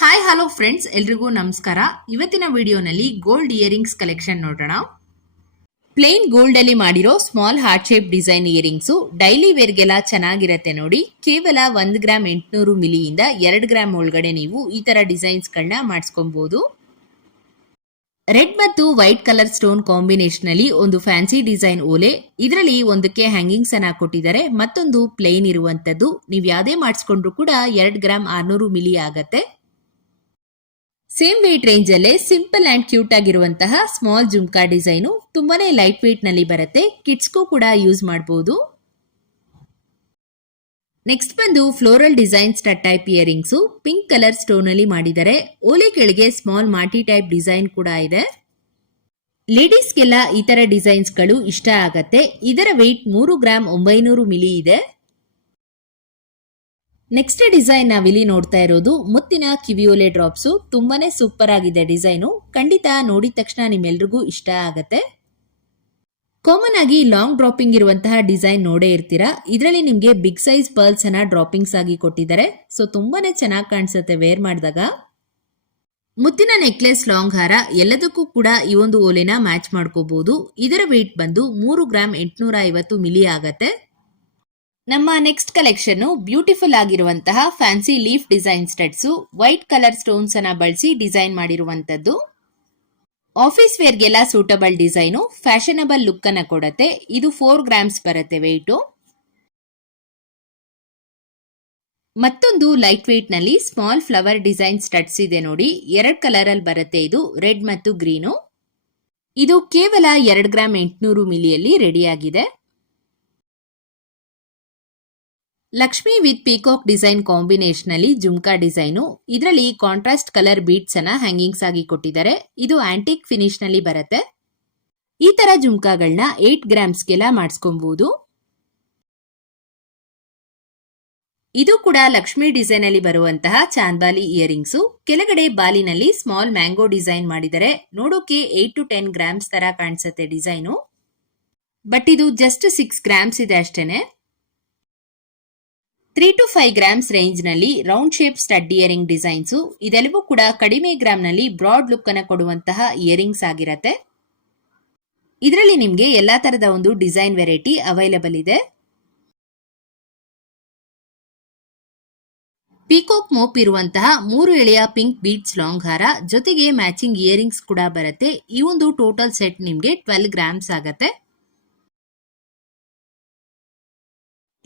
Hi hello friends ಎಲ್ರಿಗೂ ನಮಸ್ಕಾರ. ಇವತ್ತಿನ ವಿಡಿಯೋನಲ್ಲಿ ಗೋಲ್ಡ್ ಇಯರಿಂಗ್ಸ್ ಕಲೆಕ್ಷನ್ ನೋಡೋಣ. ಪ್ಲೇನ್ ಗೋಲ್ಡ್ ಅಲ್ಲಿ ಮಾಡಿರೋ small heart shape design earrings daily ವೇರ್ಗೆಲ್ಲ ಚೆನ್ನಾಗಿರತ್ತೆ ನೋಡಿ. ಕೇವಲ ಒಂದು ಗ್ರಾಮ್ ಎಂಟುನೂರು ಮಿಲಿಯಿಂದ ಎರಡು ಗ್ರಾಮ್ ಒಳಗಡೆ ನೀವು ಈ ತರ ಡಿಸೈನ್ಸ್ ಗಳನ್ನ ಮಾಡಿಸ್ಕೊಬಹುದು ರೆಡ್ ಮತ್ತು ವೈಟ್ ಕಲರ್ ಸ್ಟೋನ್ ಕಾಂಬಿನೇಷನ್ ಅಲ್ಲಿ ಒಂದು ಫ್ಯಾನ್ಸಿ ಡಿಸೈನ್ ಓಲೆ. ಇದರಲ್ಲಿ ಒಂದಕ್ಕೆ ಹ್ಯಾಂಗಿಂಗ್ಸ್ ಅನ್ನ ಕೊಟ್ಟಿದ್ದಾರೆ. ಮತ್ತೊಂದು ಪ್ಲೇನ್ ಇರುವಂತದ್ದು. ನೀವು ಯಾವುದೇ ಮಾಡಿಸ್ಕೊಂಡ್ರು ಕೂಡ ಎರಡು ಗ್ರಾಮ್ ಆರ್ನೂರು ಮಿಲಿ ಆಗತ್ತೆ. ಸೇಮ್ ವೇಟ್ ರೇಂಜ್ ಅಲ್ಲೇ ಸಿಂಪಲ್ ಅಂಡ್ ಕ್ಯೂಟ್ ಆಗಿರುವಂತಹ ಸ್ಮಾಲ್ ಜುಮ್ಕಾ ಡಿಸೈನು ತುಂಬಾನೇ ಲೈಟ್ ವೇಟ್ನಲ್ಲಿ ಬರುತ್ತೆ. ಕಿಡ್ಸ್ಗೂ ಕೂಡ ಯೂಸ್ ಮಾಡಬಹುದು ನೆಕ್ಸ್ಟ್ ಬಂದು floral design stud type earrings pink colour stone ಅಲ್ಲಿ ಮಾಡಿದ್ದಾರೆ. ಓಲೆ ಕೆಳಗೆ ಸ್ಮಾಲ್ ಮಾಟಿ ಟೈಪ್ ಡಿಸೈನ್ ಕೂಡ ಇದೆ. ಲೇಡೀಸ್ಗೆಲ್ಲ ಈ ತರ ಡಿಸೈನ್ಸ್ಗಳು ಇಷ್ಟ ಆಗತ್ತೆ. ಇದರ ವೆಯ್ಟ್ ಮೂರು ಗ್ರಾಮ್ ಒಂಬೈನೂರು ಮಿಲಿ ಇದೆ. ನೆಕ್ಸ್ಟ್ ಡಿಸೈನ್ ನಾವಿಲ್ಲಿ ನೋಡ್ತಾ ಇರೋದು ಮುತ್ತಿನ ಕಿವಿಯೋಲೆ ಡ್ರಾಪ್ಸು ತುಂಬಾನೇ ಸೂಪರ್ ಆಗಿದೆ ಡಿಸೈನು ಖಂಡಿತ ನೋಡಿದ ತಕ್ಷಣ ನಿಮ್ಮೆಲ್ರಿಗೂ ಇಷ್ಟ ಆಗತ್ತೆ. ಕಾಮನ್ ಆಗಿ ಲಾಂಗ್ ಡ್ರಾಪಿಂಗ್ ಇರುವಂತಹ ಡಿಸೈನ್ ನೋಡೇ ಇರ್ತೀರಾ. ಇದರಲ್ಲಿ ನಿಮಗೆ ಬಿಗ್ ಸೈಜ್ ಪರ್ಲ್ಸ್ ಅನ್ನ ಡ್ರಾಪಿಂಗ್ಸ್ ಆಗಿ ಕೊಟ್ಟಿದ್ದಾರೆ. ಸೊ ತುಂಬಾನೇ ಚೆನ್ನಾಗಿ ಕಾಣಿಸುತ್ತೆ ವೇರ್ ಮಾಡಿದಾಗ. ಮುತ್ತಿನ ನೆಕ್ಲೆಸ್ ಲಾಂಗ್ ಹಾರ ಎಲ್ಲದಕ್ಕೂ ಕೂಡ ಈ ಒಂದು ಓಲೆನ ಮ್ಯಾಚ್ ಮಾಡ್ಕೋಬಹುದು ಇದರ ವೇಟ್ ಬಂದು ಮೂರು ಗ್ರಾಮ್ ಎಂಟುನೂರ ಐವತ್ತು ಮಿಲಿ ಆಗತ್ತೆ. ನಮ್ಮ ನೆಕ್ಸ್ಟ್ ಕಲೆಕ್ಷನ್ ಬ್ಯೂಟಿಫುಲ್ ಆಗಿರುವಂತಹ fancy leaf design studs white colour stones ಅನ್ನ ಬಳಸಿ ಡಿಸೈನ್ ಮಾಡಿರುವಂತದ್ದು ಆಫೀಸ್ ವೇರ್ಗೆಲ್ಲ ಸೂಟಬಲ್ ಡಿಸೈನು ಫ್ಯಾಷನಬಲ್ ಲುಕ್ ಅನ್ನ ಕೊಡತ್ತೆ. ಇದು ಫೋರ್ ಗ್ರಾಮ್ಸ್ ಬರುತ್ತೆ ವೆಯ್ಟು ಮತ್ತೊಂದು ಲೈಟ್ ವೇಟ್ನಲ್ಲಿ ಸ್ಮಾಲ್ ಫ್ಲವರ್ ಡಿಸೈನ್ ಸ್ಟಡ್ಸ್ ಇದೆ ನೋಡಿ. ಎರಡ್ ಕಲರ್ ಅಲ್ಲಿ ಬರುತ್ತೆ ಇದು ರೆಡ್ ಮತ್ತು ಗ್ರೀನು ಇದು ಕೇವಲ ಎರಡ್ ಗ್ರಾಮ್ ಎಂಟುನೂರು ಮಿಲಿಯಲ್ಲಿ ರೆಡಿಯಾಗಿದೆ Lakshmi with peacock design combination ಅಲ್ಲಿ ಜುಮ್ಕಾ ಡಿಸೈನು. ಇದರಲ್ಲಿ ಕಾಂಟ್ರಾಸ್ಟ್ ಕಲರ್ ಬೀಟ್ಸ್ ಅನ್ನ ಹ್ಯಾಂಗಿಂಗ್ಸ್ ಆಗಿ ಕೊಟ್ಟಿದ್ದಾರೆ. ಇದು ಆಂಟಿಕ್ ಫಿನಿಶ್ನಲ್ಲಿ ಬರುತ್ತೆ. ಈ ತರ ಜುಮ್ಕಾಗಳನ್ನ ಏಟ್ ಗ್ರಾಮ್ಸ್ಗೆಲ್ಲ ಮಾಡಿಸ್ಕೊಬಹುದು ಇದು ಕೂಡ ಲಕ್ಷ್ಮಿ ಡಿಸೈನ್ ಅಲ್ಲಿ ಬರುವಂತಹ ಚಾಂದಾಲಿ ಇಯರಿಂಗ್ಸ್. ಕೆಳಗಡೆ ಬಾಲಿನಲ್ಲಿ ಸ್ಮಾಲ್ ಮ್ಯಾಂಗೋ ಡಿಸೈನ್ ಮಾಡಿದರೆ ನೋಡೋಕೆ ಏಟ್ ಟು ಟೆನ್ ಗ್ರಾಮ್ಸ್ ತರ ಕಾಣಿಸುತ್ತೆ ಡಿಸೈನು. ಬಟ್ ಇದು ಜಸ್ಟ್ ಸಿಕ್ಸ್ ಗ್ರಾಮ್ಸ್ ಇದೆ ಅಷ್ಟೇನೆ. Three to five grams ರೇಂಜ್ನಲ್ಲಿ round shape stud earring designs ಇದೆಲ್ಲವೂ ಕೂಡ ಕಡಿಮೆ ಗ್ರಾಮ್ನಲ್ಲಿ ಬ್ರಾಡ್ ಲುಕ್ ಅನ್ನು ಕೊಡುವಂತಹ ಇಯರಿಂಗ್ಸ್ ಆಗಿರತ್ತೆ. ಇದರಲ್ಲಿ ನಿಮಗೆ ಎಲ್ಲಾ ತರದ ಒಂದು ಡಿಸೈನ್ ವೆರೈಟಿ ಅವೈಲಬಲ್ ಇದೆ. ಪೀಕೋಕ್ ಮೋಪ್ ಇರುವಂತಹ ಮೂರು ಎಳೆಯ ಪಿಂಕ್ ಬೀಟ್ಸ್ ಲಾಂಗ್ ಹಾರ ಜೊತೆಗೆ ಮ್ಯಾಚಿಂಗ್ ಇಯರಿಂಗ್ಸ್ ಕೂಡ ಬರುತ್ತೆ. ಈ ಒಂದು ಟೋಟಲ್ ಸೆಟ್ ನಿಮಗೆ ಟ್ವೆಲ್ ಗ್ರಾಮ್ಸ್ ಆಗತ್ತೆ.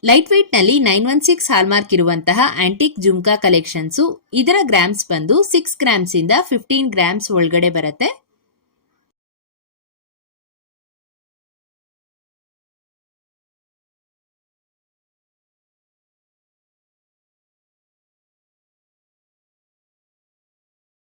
ಲೈಟ್ ವೇಟ್ನಲ್ಲಿ ನೈನ್ ಒನ್ ಸಿಕ್ಸ್ ಹಾಲ್ಮಾರ್ಕ್ ಇರುವಂತಹ ಆಂಟಿಕ್ ಜುಮ್ಕಾ ಕಲೆಕ್ಷನ್ಸು ಇದರ ಗ್ರಾಮ್ಸ್ ಬಂದು ಸಿಕ್ಸ್ ಗ್ರಾಮ್ಸ್ ಇಂದ ಫಿಫ್ಟೀನ್ ಗ್ರಾಮ್ಸ್ ಒಳಗಡೆ ಬರುತ್ತೆ.